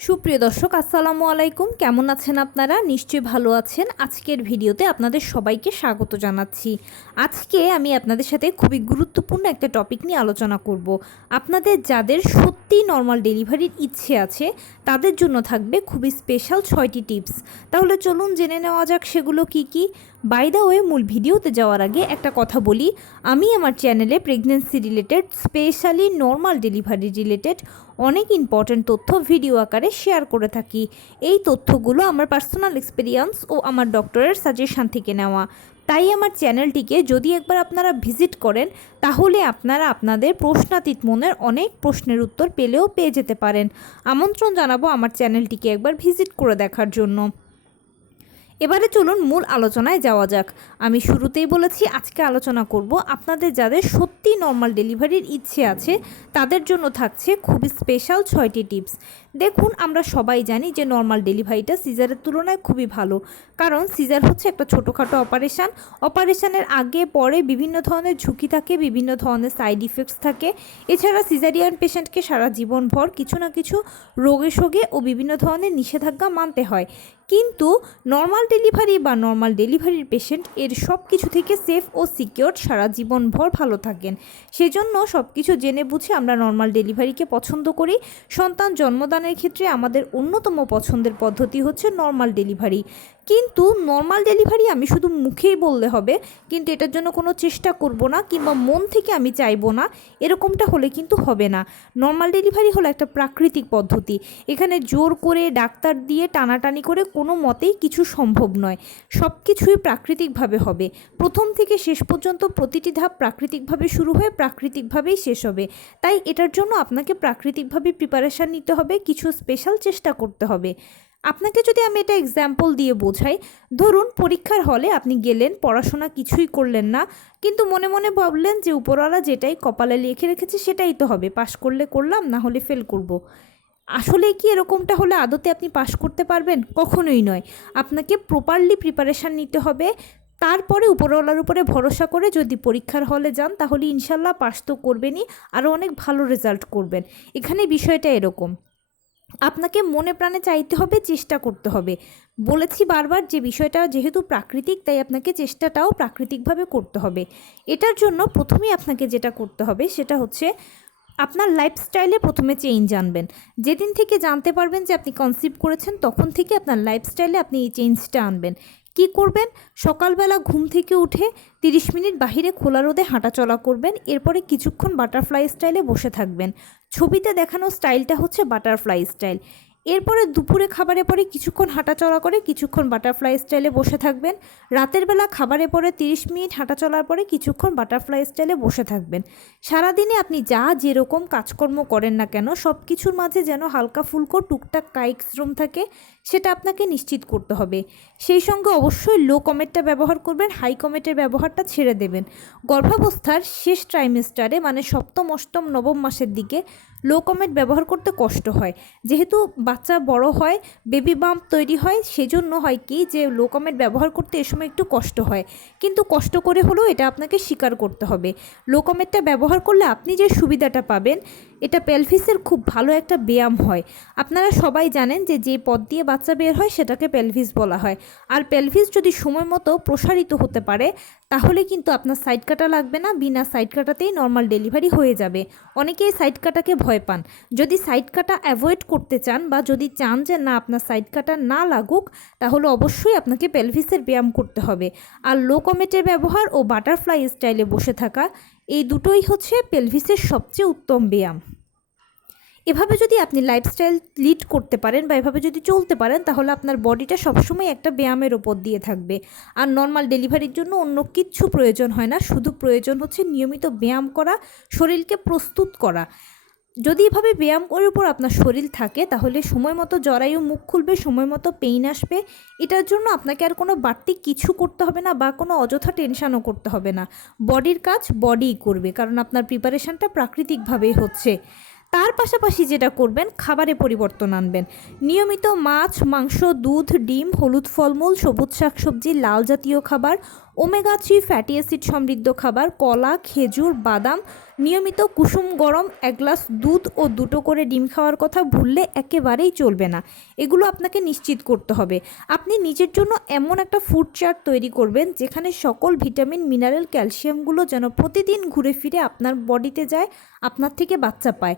সুপ্রিয় দর্শক আসসালামু আলাইকুম, কেমন আছেন আপনারা? নিশ্চয়ই ভালো আছেন। আজকের ভিডিওতে আপনাদের সবাইকে স্বাগত জানাচ্ছি। আজকে আমি আপনাদের সাথে খুবই গুরুত্বপূর্ণ একটা টপিক নিয়ে আলোচনা করব। আপনাদের যাদের সত্যিই নর্মাল ডেলিভারির ইচ্ছে আছে তাদের জন্য থাকবে খুবই স্পেশাল 6টি টিপস। তাহলে চলুন জেনে নেওয়া যাক সেগুলো কি কি। বাই দ্য ওয়ে, মূল ভিডিওতে যাওয়ার আগে একটা কথা বলি, আমি আমার চ্যানেলে pregnancy related, specially normal delivery related অনেক ইম্পর্ট্যান্ট তথ্য ভিডিও আকারে শেয়ার করে থাকি। এই তথ্যগুলো আমার পার্সোনাল এক্সপিরিয়েন্স ও আমার ডক্টরের সাজেশন থেকে নেওয়া। তাই আমার চ্যানেলটিকে যদি একবার আপনারা ভিজিট করেন তাহলে আপনারা আপনাদের প্রশ্নাতীত মনের অনেক প্রশ্নের উত্তর পেয়ে যেতে পারেন। আমন্ত্রণ জানাবো আমার চ্যানেলটিকে একবার ভিজিট করে দেখার জন্য। এবারে চলুন মূল আলোচনায় যাওয়া যাক। আমি শুরুতেই বলেছি আজকে আলোচনা করব আপনাদের যাদের সত্যি নর্মাল ডেলিভারির ইচ্ছে আছে তাদের জন্য থাকছে খুবই স্পেশাল 6টি টিপস। দেখুন, আমরা সবাই জানি যে নর্মাল ডেলিভারিটা সিজারের তুলনায় খুবই ভালো, কারণ সিজার হচ্ছে একটা ছোটোখাটো অপারেশনের আগে পরে বিভিন্ন ধরনের ঝুঁকি থাকে, বিভিন্ন ধরনের সাইড ইফেক্টস থাকে। এছাড়া সিজারিয়ান পেশেন্টকে সারা জীবনভর কিছু না কিছু রোগে ও বিভিন্ন ধরনের নিষেধাজ্ঞা মানতে হয়। কিন্তু নর্মাল ডেলিভারির পেশেন্ট এর সব কিছু থেকে সেফ ও সিকিওর সারা জীবনভর ভালো থাকেন। সেজন্য সব কিছু জেনে বুঝে আমরা নর্মাল ডেলিভারিকে পছন্দ করি। সন্তান জন্মদানের ক্ষেত্রে আমাদের অন্যতম পছন্দের পদ্ধতি হচ্ছে নর্মাল ডেলিভারি। কিন্তু নর্মাল ডেলিভারি আমি শুধু মুখেই বললে হবে, কিন্তু এটার জন্য কোনো চেষ্টা করব না কিংবা মন থেকে আমি চাইবো না, এরকমটা হলে কিন্তু হবে না। নর্মাল ডেলিভারি হলো একটা প্রাকৃতিক পদ্ধতি। এখানে জোর করে ডাক্তার দিয়ে টানাটানি করে কোনো মতেই কিছু সম্ভব নয়। সব কিছুই প্রাকৃতিকভাবে হবে। প্রথম থেকে শেষ পর্যন্ত প্রতিটি ধাপ প্রাকৃতিকভাবে শুরু হয়ে প্রাকৃতিকভাবেই শেষ হবে। তাই এটার জন্য আপনাকে প্রাকৃতিকভাবে প্রিপারেশান নিতে হবে, কিছু স্পেশাল চেষ্টা করতে হবে। আপনাকে যদি আমি এটা এক্সাম্পল দিয়ে বোঝাই, ধরুন পরীক্ষার হলে আপনি গেলেন, পড়াশোনা কিছুই করলেন না, কিন্তু মনে মনে ভাবলেন যে উপরওয়ালা যেটাই কপালে লিখে রেখেছে সেটাই তো হবে, পাশ করলে করলাম, না হলে ফেল করব। আসলে কি এরকমটা হলে আদতে আপনি পাশ করতে পারবেন? কখনোই নয়। আপনাকে প্রপারলি প্রিপারেশান নিতে হবে, তারপরে উপরওয়ালার উপরে ভরসা করে যদি পরীক্ষার হলে যান তাহলে ইনশাল্লাহ পাশ তো করবেনই, আরও অনেক ভালো রেজাল্ট করবেন। এখানে বিষয়টা এরকম, আপনাকে মনে প্রাণে চাইতে হবে, চেষ্টা করতে হবে। বলেছি বারবার যে বিষয়টা যেহেতু প্রাকৃতিক, তাই আপনাকে চেষ্টাটাও প্রাকৃতিকভাবে করতে হবে। এটার জন্য প্রথমেই আপনাকে যেটা করতে হবে সেটা হচ্ছে আপনার লাইফস্টাইলে প্রথমে চেঞ্জ আনবেন। যেদিন থেকে জানতে পারবেন যে আপনি কনসিভ করেছেন তখন থেকে আপনার লাইফস্টাইলে আপনি এই চেঞ্জটা আনবেন। কি করবেন? সকালবেলা ঘুম থেকে উঠে 30 মিনিট বাহিরে খোলা রোদে হাঁটাচলা করবেন। এরপরে কিছুক্ষণ বাটারফ্লাই স্টাইলে বসে থাকবেন। ছবিতে দেখানো স্টাইলটা হচ্ছে বাটারফ্লাই স্টাইল। এরপরে দুপুরে খাবারের পরে কিছুক্ষণ হাঁটাচলা করে কিছুক্ষণ বাটারফ্লাই স্টাইলে বসে থাকবেন। রাতের বেলা খাবারের পরে 30 মিনিট হাঁটাচলার পরে কিছুক্ষণ বাটারফ্লাই স্টাইলে বসে থাকবেন। সারাদিনে আপনি যেরকম কাজকর্ম করেন না কেন সব কিছুর মাঝে যেন হালকা ফুলকো টুকটাক কায়িক শ্রম থাকে, সেটা আপনাকে নিশ্চিত করতে হবে। সেই সঙ্গে অবশ্যই লো কমেটটা ব্যবহার করবেন, হাই কমেটের ব্যবহারটা ছেড়ে দেবেন। গর্ভাবস্থার শেষ ট্রাইমেস্টারে মানে সপ্তম অষ্টম নবম মাসের দিকে লো কমেট ব্যবহার করতে কষ্ট হয়। যেহেতু বাচ্চা বড় হয়, বেবি বাম্প তৈরি হয়, সেজন্য হয় কি যে লো কমেট ব্যবহার করতে এ সময় একটু কষ্ট হয়, কিন্তু কষ্ট করে হলেও এটা আপনাকে স্বীকার করতে হবে। লো কমেটটা ব্যবহার করলে আপনি যে সুবিধাটা পাবেন, এটা পেলভিসের খুব ভালো একটা ব্যায়াম হয়। আপনারা সবাই জানেন যে পথ দিয়ে বাচ্চা বের হয় সেটাকে পেলভিস বলা হয়। আর পেলভিস যদি সময় মতো প্রসারিত হতে পারে তাহলে কিন্তু আপনার সাইড কাটা লাগবে না, বিনা সাইড কাটাতেই নর্মাল ডেলিভারি হয়ে যাবে। অনেকেই সাইড কাটাকে ভয় পান। যদি সাইড কাটা অ্যাভয়েড করতে চান বা যদি চান যে না আপনার সাইড কাটা না লাগুক, তাহলে অবশ্যই আপনাকে পেলভিসের ব্যায়াম করতে হবে। আর লো কমেটের ব্যবহার ও বাটারফ্লাই স্টাইলে বসে থাকা, এই দুটোই হচ্ছে পেলভিসের সবচেয়ে উত্তম ব্যায়াম। এভাবে যদি আপনি লাইফস্টাইল লিড করতে পারেন বা এভাবে যদি চলতে পারেন তাহলে আপনার বডিটা সবসময় একটা ব্যায়ামের ওপর দিয়ে থাকবে। আর নর্মাল ডেলিভারির জন্য অন্য কিচ্ছু প্রয়োজন হয় না, শুধু প্রয়োজন হচ্ছে নিয়মিত ব্যায়াম করা, শরীরকে প্রস্তুত করা। যদি এভাবে ব্যায়াম করার উপর আপনার শরীর থাকে তাহলে সময় মতো জরায়ু মুখ খুলবে, সময় মতো পেইন আসবে। এটার জন্য আপনাকে আর কোনো বাড়তি কিছু করতে হবে না বা কোনো অযথা টেনশানও করতে হবে না। বডির কাজ বডিই করবে, কারণ আপনার প্রিপারেশানটা প্রাকৃতিকভাবেই হচ্ছে। তার পাশাপাশি যেটা করবেন, খাবারে পরিবর্তন আনবেন। নিয়মিত মাছ, মাংস, দুধ, ডিম, হলুদ ফলমূল, সবুজ শাকসবজি, লাল জাতীয় খাবার ওমেগা-3 ফ্যাটি অ্যাসিড সমৃদ্ধ খাবার কলা, খেজুর, বাদাম, নিয়মিত কুসুম গরম 1 গ্লাস দুধ ও 2টো করে ডিম খাওয়ার কথা ভুললে একেবারেই চলবে না। এগুলো আপনাকে নিশ্চিত করতে হবে। আপনি নিজের জন্য এমন একটা ফুড চার্ট তৈরি করবেন যেখানে সকল ভিটামিন, মিনারেল, ক্যালসিয়ামগুলো যেন প্রতিদিন ঘুরে ফিরে আপনার বডিতে যায়, আপনার থেকে বাচ্চা পায়।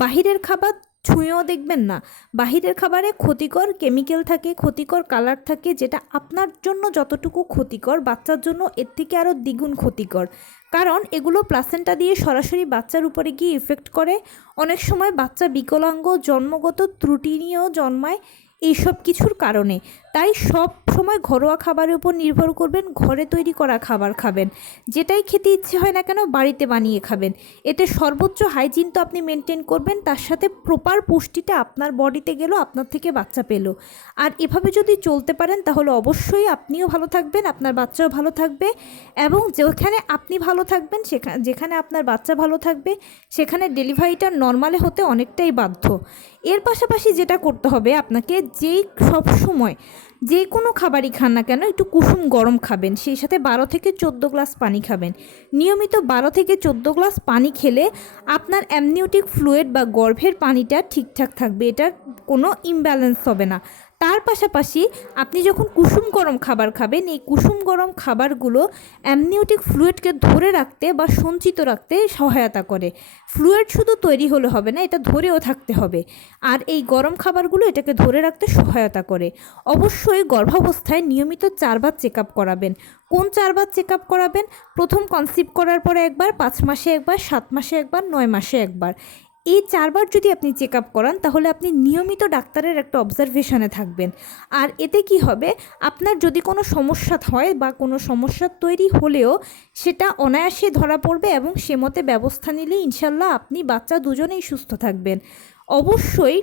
বাহিরের খাবার ছুঁয়েও দেখবেন না। বাহিরের খাবারে ক্ষতিকর কেমিক্যাল থাকে, ক্ষতিকর কালার থাকে, যেটা আপনার জন্য যতটুকু ক্ষতিকর বাচ্চার জন্য এর থেকে আরও দ্বিগুণ ক্ষতিকর। কারণ এগুলো প্লাসেন্টা দিয়ে সরাসরি বাচ্চার উপরে গিয়ে ইফেক্ট করে। অনেক সময় বাচ্চা বিকলাঙ্গ, জন্মগত ত্রুটি নিয়েও জন্মায় এইসব কিছুর কারণে। তাই সব সময় ঘরোয়া খাবারের উপর নির্ভর করবেন, ঘরে তৈরি করা খাবার খাবেন। যেটাই খেতে ইচ্ছে হয় না কেন বাড়িতে বানিয়ে খাবেন। এতে সর্বোচ্চ হাইজিন তো আপনি মেনটেন করবেন, তার সাথে প্রপার পুষ্টিটা আপনার বডিতে গেল, আপনার থেকে বাচ্চা পেল। আর এভাবে যদি চলতে পারেন তাহলে অবশ্যই আপনিও ভালো থাকবেন, আপনার বাচ্চাও ভালো থাকবে, এবং যেখানে আপনি ভালো থাকবেন যেখানে আপনার বাচ্চা ভালো থাকবে সেখানে ডেলিভারিটা নর্মালে হতে অনেকটাই বাধ্য। এর পাশাপাশি যেটা করতে হবে আপনাকে, সব সময় যে কোনো খাবারই খান না কেন একটু কুসুম গরম খাবেন, সেই সাথে 12 থেকে 14 গ্লাস পানি খাবেন। নিয়মিত 12 থেকে 14 গ্লাস পানি খেলে আপনার অ্যামনিওটিক ফ্লুইড বা গর্ভের পানিটা ঠিকঠাক থাকবে, এটার কোনো ইমব্যালেন্স হবে না। তার পাশাপাশি আপনি যখন কুসুম গরম খাবার খাবেন, এই কুসুম গরম খাবারগুলো অ্যামনিওটিক ফ্লুইডকে ধরে রাখতে বা সঞ্চিত রাখতে সহায়তা করে। ফ্লুইড শুধু তৈরি হলে হবে না, এটা ধরেও থাকতে হবে। আর এই গরম খাবারগুলো এটাকে ধরে রাখতে সহায়তা করে। অবশ্যই গর্ভাবস্থায় নিয়মিত 4 বার চেক আপ করাবেন। কোন 4 বার চেক আপ করাবেন? প্রথম কনসিভ করার পরে একবার, 5 মাসে একবার, 7 মাসে একবার, 9 মাসে একবার। এই 4 বার যদি আপনি চেক আপ করান তাহলে আপনি নিয়মিত ডাক্তারের একটা অবজারভেশনে থাকবেন। আর এতে কি হবে, আপনার যদি কোনো সমস্যা হয় বা কোনো সমস্যা তৈরি হলেও সেটা অনায়াসে ধরা পড়বে, এবং সে মতে ব্যবস্থা নিলে ইনশাল্লাহ আপনি বাচ্চা দুজনেই সুস্থ থাকবেন। অবশ্যই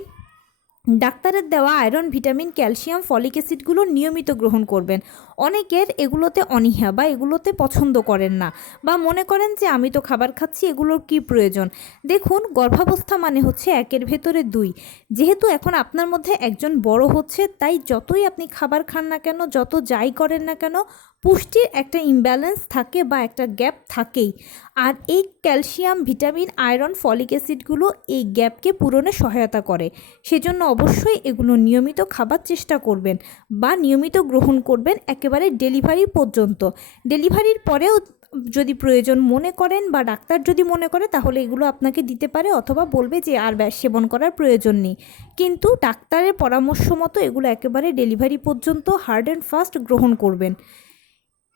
ডাক্তারের দেওয়া আয়রন, ভিটামিন, ক্যালসিয়াম, ফলিক অ্যাসিডগুলো নিয়মিত গ্রহণ করবেন। অনেকের এগুলোতে অনীহা বা এগুলোতে পছন্দ করেন না, বা মনে করেন যে আমি তো খাবার খাচ্ছি, এগুলোর কি প্রয়োজন। দেখুন, গর্ভাবস্থা মানে হচ্ছে 1-এর ভেতরে 2। যেহেতু এখন আপনার মধ্যে একজন বড় হচ্ছে, তাই যতই আপনি খাবার খান না কেন, যত যাই করেন না কেন, পুষ্টির একটা ইমব্যালেন্স থাকে বা একটা গ্যাপ থাকেই। আর এই ক্যালসিয়াম, ভিটামিন, আয়রন, ফলিক অ্যাসিডগুলো এই গ্যাপকে পূরণে সহায়তা করে। সেজন্য অবশ্যই এগুলো নিয়মিত খাবার চেষ্টা করবেন বা নিয়মিত গ্রহণ করবেন একেবারে ডেলিভারি পর্যন্ত। ডেলিভারির পরেও যদি প্রয়োজন মনে করেন বা ডাক্তার যদি মনে করে তাহলে এগুলো আপনাকে দিতে পারে, অথবা বলবে যে আর সেবন করার প্রয়োজন নেই। কিন্তু ডাক্তারের পরামর্শ মতো এগুলো একেবারে ডেলিভারি পর্যন্ত হার্ড অ্যান্ড ফাস্ট গ্রহণ করবেন।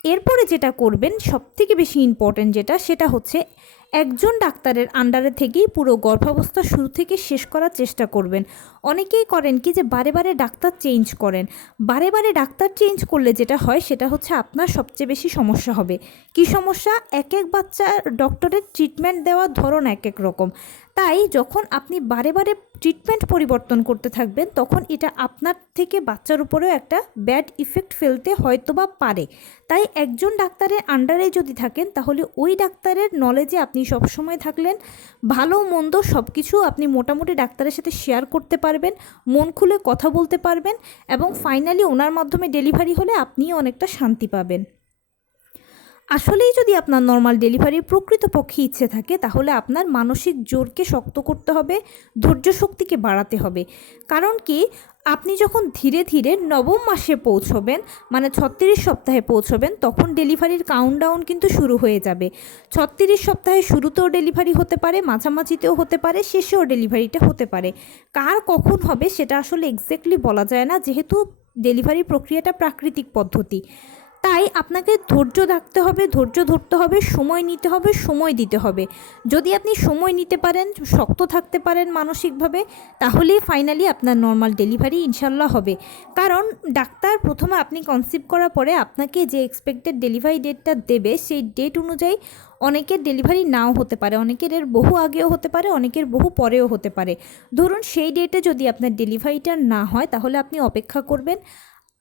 এরপরে যেটা করবেন, সবথেকে বেশি ইম্পর্ট্যান্ট সেটা হচ্ছে একজন ডাক্তারের আন্ডারে থেকেই পুরো গর্ভাবস্থা শুরু থেকে শেষ করার চেষ্টা করবেন। অনেকেই করেন কি যে বারে বারে ডাক্তার চেঞ্জ করেন। বারে বারে ডাক্তার চেঞ্জ করলে যেটা হয় সেটা হচ্ছে আপনার সবচেয়ে বেশি সমস্যা হবে। কি সমস্যা? এক এক বাচ্চার ডক্টরের ট্রিটমেন্ট দেওয়ার ধরন এক এক রকম। তাই যখন আপনি বারে বারে ট্রিটমেন্ট পরিবর্তন করতে থাকবেন তখন এটা আপনার থেকে বাচ্চার উপরেও একটা ব্যাড ইফেক্ট ফেলতে হয়তোবা পারে। তাই একজন ডাক্তারের আন্ডারে যদি থাকেন তাহলে ওই ডাক্তারের নলেজে আপনি সবসময় থাকলেন, ভালো মন্দ সব কিছু আপনি মোটামুটি ডাক্তারের সাথে শেয়ার করতে পারবেন, মন খুলে কথা বলতে পারবেন, এবং ফাইনালি ওনার মাধ্যমে ডেলিভারি হলে আপনিও অনেকটা শান্তি পাবেন। আসলেই যদি আপনার নর্মাল ডেলিভারির প্রকৃতপক্ষে ইচ্ছে থাকে তাহলে আপনার মানসিক জোরকে শক্ত করতে হবে, ধৈর্য শক্তিকে বাড়াতে হবে। কারণ কি, আপনি যখন ধীরে ধীরে 9ম মাসে পৌঁছবেন, মানে 36 সপ্তাহে পৌঁছবেন, তখন ডেলিভারির কাউন্টডাউন কিন্তু শুরু হয়ে যাবে। 36 সপ্তাহে শুরুতেও ডেলিভারি হতে পারে, মাঝামাঝিতেও হতে পারে, শেষেও ডেলিভারিটা হতে পারে। কার কখন হবে সেটা আসলে এক্স্যাক্টলি বলা যায় না, যেহেতু ডেলিভারি প্রক্রিয়াটা প্রাকৃতিক পদ্ধতি। তাই আপনাকে ধৈর্য রাখতে হবে, ধৈর্য ধরতে হবে, সময় নিতে হবে, সময় দিতে হবে। যদি আপনি সময় নিতে পারেন, শক্ত থাকতে পারেন মানসিকভাবে, তাহলেই ফাইনালি আপনার নর্মাল ডেলিভারি ইনশাল্লাহ হবে। কারণ ডাক্তার প্রথমে আপনি কনসিভ করার পরে আপনাকে যে এক্সপেক্টেড ডেলিভারি ডেটটা দেবে সেই ডেট অনুযায়ী অনেকের ডেলিভারি নাও হতে পারে, অনেকের এর বহু আগেও হতে পারে, অনেকের বহু পরেও হতে পারে। ধরুন সেই ডেটে যদি আপনার ডেলিভারিটা না হয় তাহলে আপনি অপেক্ষা করবেন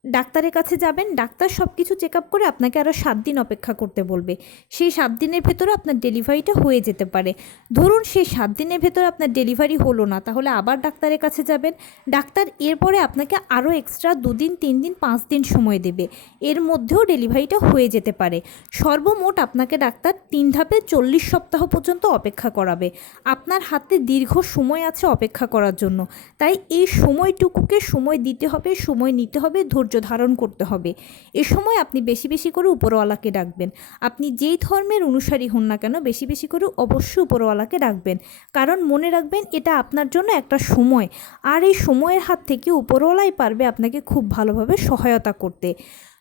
ডাক্তারের কাছে যাবেন, ডাক্তার সব কিছু চেক আপ করে আপনাকে আরও 7 দিন অপেক্ষা করতে বলবে। সেই 7 দিনের ভেতরে আপনার ডেলিভারিটা হয়ে যেতে পারে। ধরুন সেই 7 দিনের ভেতরে আপনার ডেলিভারি হলো না, তাহলে আবার ডাক্তারের কাছে যাবেন। ডাক্তার এরপরে আপনাকে আরও এক্সট্রা 2 দিন 3 দিন 5 দিন সময় দেবে, এর মধ্যেও ডেলিভারিটা হয়ে যেতে পারে। সর্বমোট আপনাকে ডাক্তার 3 ধাপে 40 সপ্তাহ পর্যন্ত অপেক্ষা করাবে। আপনার হাতে দীর্ঘ সময় আছে অপেক্ষা করার জন্য, তাই এই সময়টুকুকে সময় দিতে হবে, সময় নিতে হবে, ধৈর্য ধারণ করতে হবে। এ সময় আপনি বেশি বেশি করে উপরওয়ালাকে ডাকবেন। আপনি যেই ধর্মের অনুসারী হন না কেন, বেশি বেশি করে অবশ্যই উপরওয়ালাকে ডাকবেন। কারণ মনে রাখবেন, এটা আপনার জন্য একটা সময়, আর এই সময়ের হাত থেকে উপরওয়ালাই পারবে আপনাকে খুব ভালোভাবে সহায়তা করতে।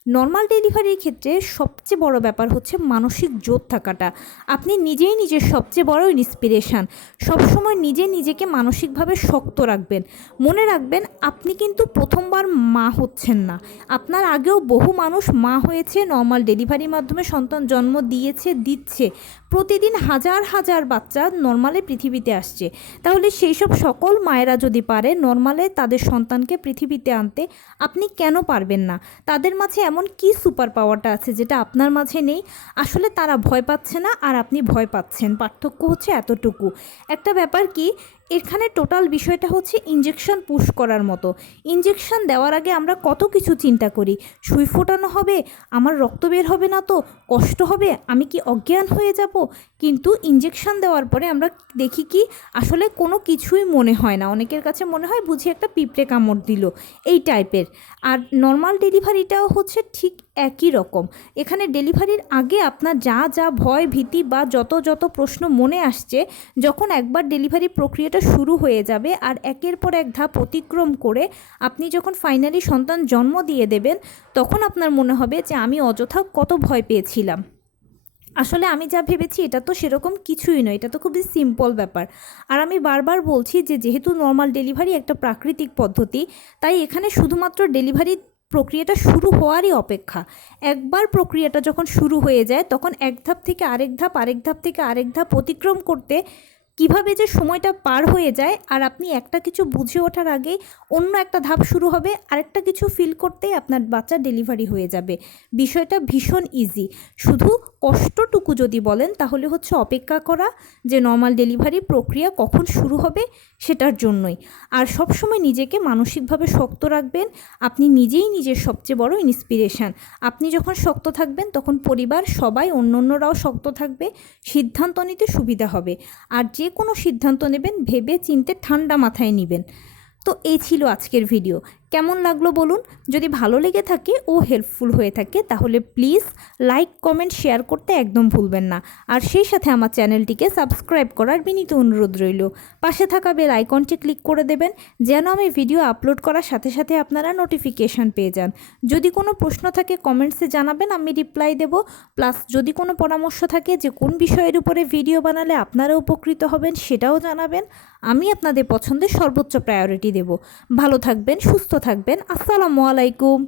নর্মাল ডেলিভারির ক্ষেত্রে সবচেয়ে বড় ব্যাপার হচ্ছে মানসিক জোর থাকাটা। আপনি নিজেই নিজের সবচেয়ে বড় ইন্সপিরেশান। সবসময় নিজেকে মানসিকভাবে শক্ত রাখবেন। মনে রাখবেন, আপনি কিন্তু প্রথমবার মা হচ্ছেন না, আপনার আগেও বহু মানুষ মা হয়েছে, নর্মাল ডেলিভারির মাধ্যমে সন্তান জন্ম দিচ্ছে। প্রতিদিন হাজার হাজার বাচ্চা নর্মালে পৃথিবীতে আসছে। তাহলে সেই সব সকল মায়েরা যদি পারে নর্মালে তাদের সন্তানকে পৃথিবীতে আনতে, আপনি কেন পারবেন না? তাদের মাঝে এমন কি সুপার পাওয়ারটা আছে যেটা আপনার মাঝে নেই? আসলে তারা ভয় পাচ্ছে না আর আপনি ভয় পাচ্ছেন, পার্থক্য হচ্ছে এতটুকু। একটা ব্যাপার কি, এখানে টোটাল বিষয়টা হচ্ছে ইঞ্জেকশন পুশ করার মতো। ইঞ্জেকশন দেওয়ার আগে আমরা কত কিছু চিন্তা করি। সুই ফোটানো হবে, আমার রক্ত বের হবে না তো, কষ্ট হবে, আমি কি অজ্ঞান হয়ে যাব? কিন্তু ইঞ্জেকশন দেওয়ার পরে আমরা দেখি কি, আসলে কোনো কিছুই মনে হয় না। অনেকের কাছে মনে হয় বুঝি একটা পিঁপড়ে কামড় দিল, এই টাইপের। আর নর্মাল ডেলিভারিটাও হচ্ছে ঠিক একই রকম। এখানে ডেলিভারির আগে আপনার যা যা ভয় ভীতি বা যত প্রশ্ন মনে আসছে, যখন একবার ডেলিভারি প্রক্রিয়াটা শুরু হয়ে যাবে আর একের পর এক ধাপ অতিক্রম করে আপনি যখন ফাইনালি সন্তান জন্ম দিয়ে দেবেন, তখন আপনার মনে হবে যে আমি অযথা কত ভয় পেয়েছিলাম। আসলে আমি যা ভেবেছি এটা তো সেরকম কিছুই নয়, এটা তো খুবই সিম্পল ব্যাপার। আর আমি বারবার বলছি যে যেহেতু নর্মাল ডেলিভারি একটা প্রাকৃতিক পদ্ধতি, তাই এখানে শুধুমাত্র ডেলিভারি প্রক্রিয়াটা শুরু হওয়ারই অপেক্ষা। একবার প্রক্রিয়াটা যখন শুরু হয়ে যায়, তখন এক ধাপ থেকে আরেক ধাপ, আরেক ধাপ থেকে আরেক ধাপ অতিক্রম করতে কিভাবে যে সময়টা পার হয়ে যায়, আর আপনি একটা কিছু বুঝে ওঠার আগেই অন্য একটা ধাপ শুরু হবে, আরেকটা কিছু ফিল করতেই আপনার বাচ্চা ডেলিভারি হয়ে যাবে। বিষয়টা ভীষণ ইজি। শুধু কষ্টটুকু যদি বলেন তাহলে হচ্ছে অপেক্ষা করা, যে নর্মাল ডেলিভারি প্রক্রিয়া কখন শুরু হবে সেটার জন্যই। আর সবসময় নিজেকে মানসিকভাবে শক্ত রাখবেন। আপনি নিজেই নিজের সবচেয়ে বড় ইন্সপিরেশান। আপনি যখন শক্ত থাকবেন তখন পরিবার সবাই অন্যরাও শক্ত থাকবে, সিদ্ধান্ত নিতে সুবিধা হবে। আর যে কোনো সিদ্ধান্ত নেবেন ভেবে চিন্তে ঠান্ডা মাথায় নেবেন। তো এই ছিল আজকের ভিডিও। কেমন লাগলো বলুন? যদি ভালো লেগে থাকে ও হেল্পফুল হয়ে থাকে তাহলে প্লিজ লাইক কমেন্ট শেয়ার করতে একদম ভুলবেন না। আর সেই সাথে আমার চ্যানেলটিকে সাবস্ক্রাইব করার বিনীত অনুরোধ রইল। পাশে থাকা বেল আইকনটি ক্লিক করে দেবেন, যেন আমি ভিডিও আপলোড করার সাথে সাথে আপনারা নোটিফিকেশান পেয়ে যান। যদি কোনো প্রশ্ন থাকে কমেন্টসে জানাবেন, আমি রিপ্লাই দেব। প্লাস যদি কোনো পরামর্শ থাকে যে কোন বিষয়ের উপরে ভিডিও বানালে আপনারা উপকৃত হবেন, সেটাও জানাবেন। আমি আপনাদের পছন্দের সর্বোচ্চ প্রায়োরিটি দেব। ভালো থাকবেন, সুস্থ থাকবেন। আসসালামু আলাইকুম।